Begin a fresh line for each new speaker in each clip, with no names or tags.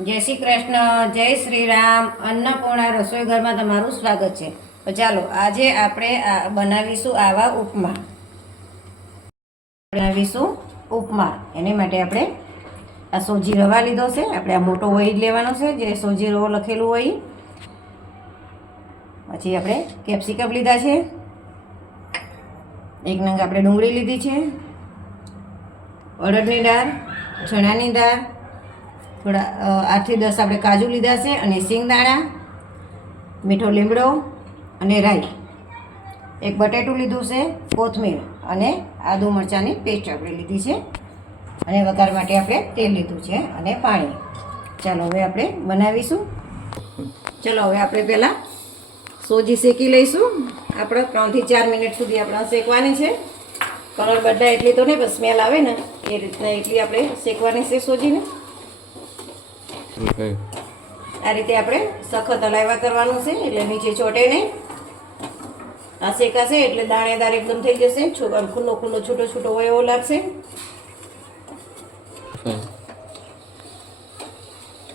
જય શ્રી કૃષ્ણ, જય શ્રી રામ. અન્નપૂર્ણા રસોઈ ઘરમાં તમારું સ્વાગત છે. તો ચાલો, આજે આપણે બનાવીશું આવા ઉપમા. બનાવીશું ઉપમા. એની માટે આપણે આ સોજી રવા લીધો છે. આપણે આ મોટો હોય લેવાનો છે, જે સોજી રવો લખેલું હોય. પછી આપણે કેપ્સિકમ લીધા છે. એક નંગ આપણે ડુંગળી લીધી છે. અડદની દાળ, ચણાની દાળ થોડા આઠથી દસ આપણે કાજુ લીધા છે અને સિંગદાણા મીઠો લીમડો અને રાઈ. એક બટેટું લીધું છે, કોથમીર અને આદુ મરચાંની પેસ્ટ આપણે લીધી છે. અને વઘાર માટે આપણે તેલ લીધું છે અને પાણી. ચાલો હવે આપણે બનાવીશું. ચાલો હવે આપણે પહેલાં સોજી શેકી લઈશું. આપણે ત્રણથી ચાર મિનિટ સુધી આપણે શેકવાની છે. કલર બદલાય એટલી તો નહીં, પણ સ્મેલ આવે ને એ રીતના એટલી આપણે શેકવાની છે સોજીને. આ રીતે આપણે સખત હલાવ્યા કરવાનું છે એટલે નીચે ચોટે નહીં. આ શેકાશે એટલે દાણેદાર એકદમ થઈ જશે. ખુલ્લો ખુલ્લો છૂટો છૂટો હોય એવો લાગશે.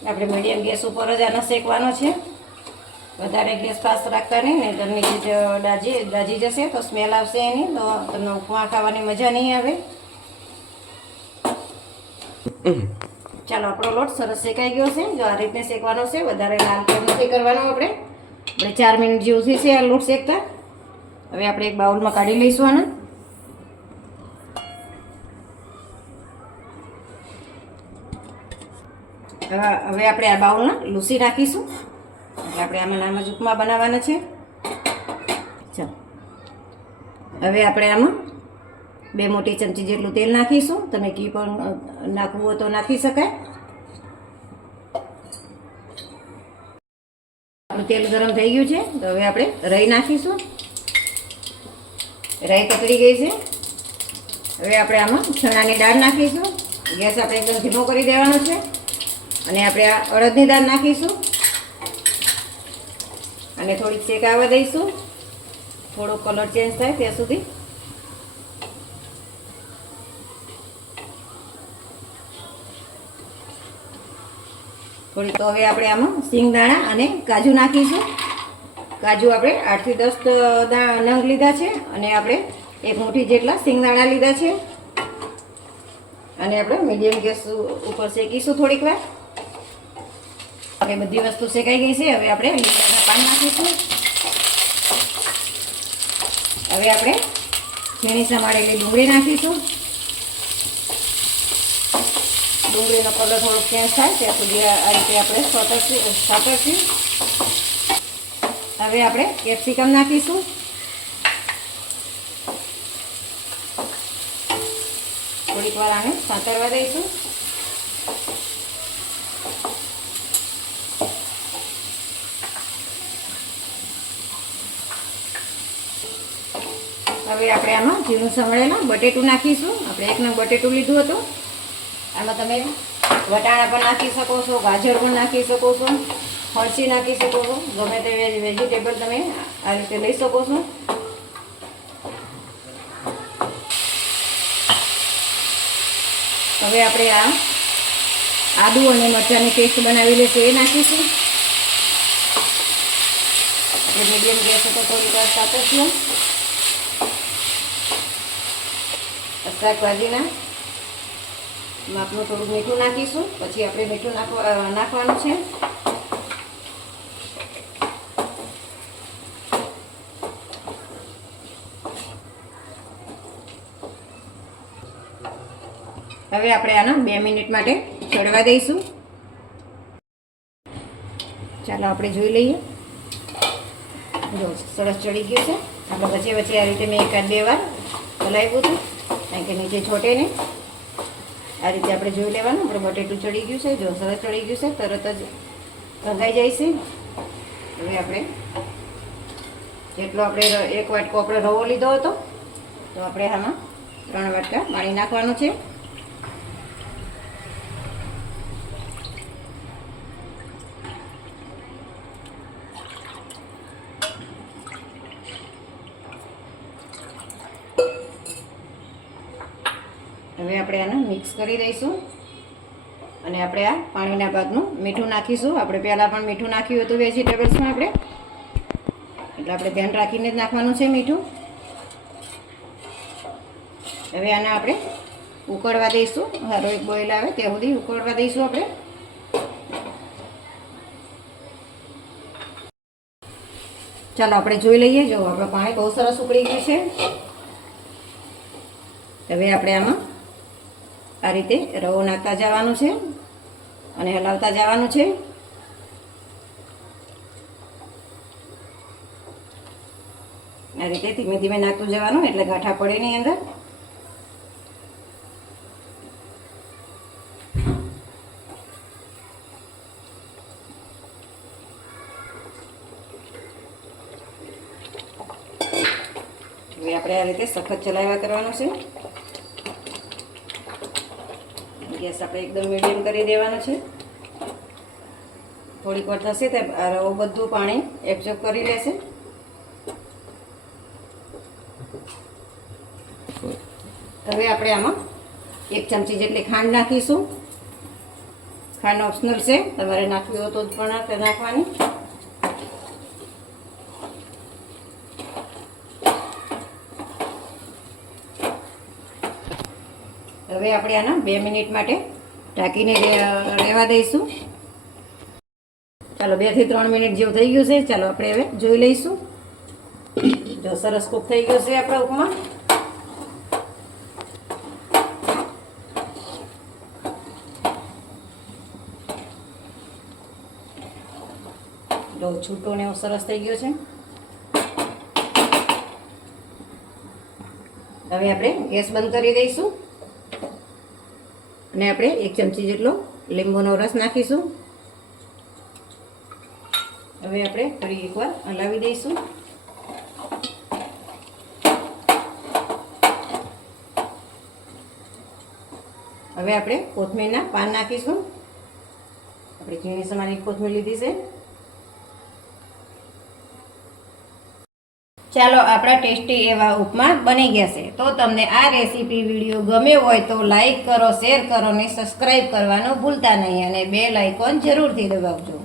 આપણે મીડિયમ ગેસ ઉપર જ આને શેકવાનો છે. વધારે ગેસ ફાસ્ટ રાખતા નહીં ને તમને દાજી દાજી જશે તો સ્મેલ આવશે એની તો તમને ઉપમા ખાવાની મજા નહીં આવે. ચાલો, આપણો લોટ સરસ શેકાઈ ગયો છે. જો આ રીતને શેકવાનો છે, વધારે લાલ પણ નથી કરવાનો આપણે. આપણે ચાર મિનિટ જેવું થઈ છે આ લોટ શેકતા. હવે આપણે એક બાઉલમાં કાઢી લઈશું આને. હવે આપણે આ બાઉલમાં લૂસી નાખીશું એટલે આપણે આમાં આમાં જ ઉપમા બનાવવાના છે. ચાલો. હવે આપણે આમાં બે મોટી ચમચી જેટલું તેલ નાખીશું. તમે ઘી પણ નાખવું હોય તો નાખી શકાય. આપણું તેલ ગરમ થઈ ગયું છે. તો હવે આપણે રાઈ નાખીશું. રાઈ પકડી ગઈ છે. હવે આપણે આમાં ચણાની દાળ નાખીશું. ગેસ આપણે એકદમ ધીમો કરી દેવાનો છે. અને આપણે આ અડદની દાળ નાખીશું. અને થોડીક શેકાવા દઈશું. થોડો કલર ચેન્જ થાય ત્યાં સુધી થોડીક તો હવે આપણે આમાં સિંગદાણા અને કાજુ નાખીશું. કાજુ આપણે આઠથી દસ નંગ લીધા છે અને આપણે એક મુઠ્ઠી જેટલા સિંગદાણા લીધા છે. અને આપણે મીડિયમ ગેસ ઉપર શેકીશું થોડીક વાર. હવે બધી વસ્તુ શેકાઈ ગઈ છે, હવે આપણે લીમડાના પાન નાખીશું. હવે આપણે ઝીણી સમારેલી ડુંગળી નાખીશું. ડુંગળીનો કલર થોડો ચેન્જ થાય ત્યાં સુધી આ રીતે આપણે સાતરથી હવે આપણે કેપ્સિકમ નાખીશું. થોડીક વાર આને સાતરવા દઈશું. હવે આપણે આમાં ઝીણું સમળેલા બટેટું નાખીશું. આપણે એક નંગ બટેટું લીધું હતું. આમાં તમે વટાણા પણ નાખી શકો છો, ગાજર પણ નાખી શકો છો ફરસી નાખી શકો છો. ગમે તે વેજીટેબલ તમે આ રીતે લઈ શકો છો. હવે આપણે આ આદુ અને મરચાંની પેસ્ટ બનાવી છે એ નાખીશું. આપણે મીડિયમ ગેસ ઉપર થોડી વાર સાતરશું શાકભાજીના માપનું થોડું મીઠું નાખીશું. પછી આપણે મીઠું નાખવા નાખવાનું છે. હવે આપણે આના બે મિનિટ માટે ચડવા દઈશું. ચાલો આપણે જોઈ લઈએ. જો, સરસ ચડી ગયું છે. આપણે વચ્ચે વચ્ચે આ રીતે મેં એકાદ બે વાર હલાવ્યું હતું. કારણ કે નીચે છોટે નહીં. આ રીતે આપણે જોઈ લેવાનું. આપણે બટેટું ચડી ગયું છે જો સરસ ચડી ગયું છે, તરત જ ભગાઈ જાય છે. હવે આપણે જેટલો આપણે એક વાટકો આપણે રવો લીધો હતો, તો આપણે આમાં ત્રણ વાટકા પાણી નાખવાનું છે. હવે આપણે આને મિક્સ કરી દઈશું. અને આપણે આ પાણીના ભાગનું મીઠું નાખીશું. આપણે પહેલાં પણ મીઠું નાખ્યું હતું વેજીટેબલ્સમાં આપણે. એટલે આપણે ધ્યાન રાખીને જ નાખવાનું છે મીઠું. હવે આને આપણે ઉકળવા દઈશું. હારો એક બોઇલ આવે ત્યાં સુધી ઉકળવા દઈશું આપણે. ચાલો આપણે જોઈ લઈએ. જો આપણું પાણી બહુ સરસ ઉકળી ગયું છે. હવે આપણે આમાં આ રીતે રવો નાખતા જવાનું છે અને હલાવતા જવાનું છે. આ રીતે ધીમે ધીમે નાખતું જવાનું, એટલે ગાંઠા પડે નહીં અંદર. હવે આપણે આ રીતે સખત ચલાવ્યા કરવાનું છે. ગેસ આપણે એકદમ મીડિયમ કરી દેવાનો છે. થોડીક વાર થશે તે રવો બધું પાણી એબ્ઝોર્બ કરી લેશે. હવે આપણે આમાં એક ચમચી જેટલી ખાંડ નાખીશું. ખાંડ ઓપ્શનલ છે. તમારે નાખવી હોય તો પણ નાખવાની. હવે આપણે આના બે મિનિટ માટે ઢાંકીને રહેવા દઈશું. ચાલો, બેથી ત્રણ મિનિટ જેવું થઈ ગયું છે. ચાલો, આપણે હવે જોઈ લઈશું. જો સરસ કૂક થઈ ગયો છે આપણા ઉપમા. જો છૂટો ને એવો સરસ થઈ ગયો છે. હવે આપણે ગેસ બંધ કરી દઈશું. અને આપણે એક ચમચી જેટલો લીંબુનો રસ નાખીશું. હવે આપણે ફરી એકવાર હલાવી દઈશું. હવે આપણે કોથમીરના પાન નાખીશું. આપણે ઝીણી સમાની કોથમીર લીધી છે. ચાલો આપણા ટેસ્ટી એવા ઉપમા બની ગયા છે. તો તમને આ રેસીપી વીડિયો ગમ્યો હોય તો લાઇક કરો, શેર કરો અને સબસ્ક્રાઈબ કરવાનું ભૂલતા નહીં અને બે લાઇકોન જરૂરથી દબાવજો.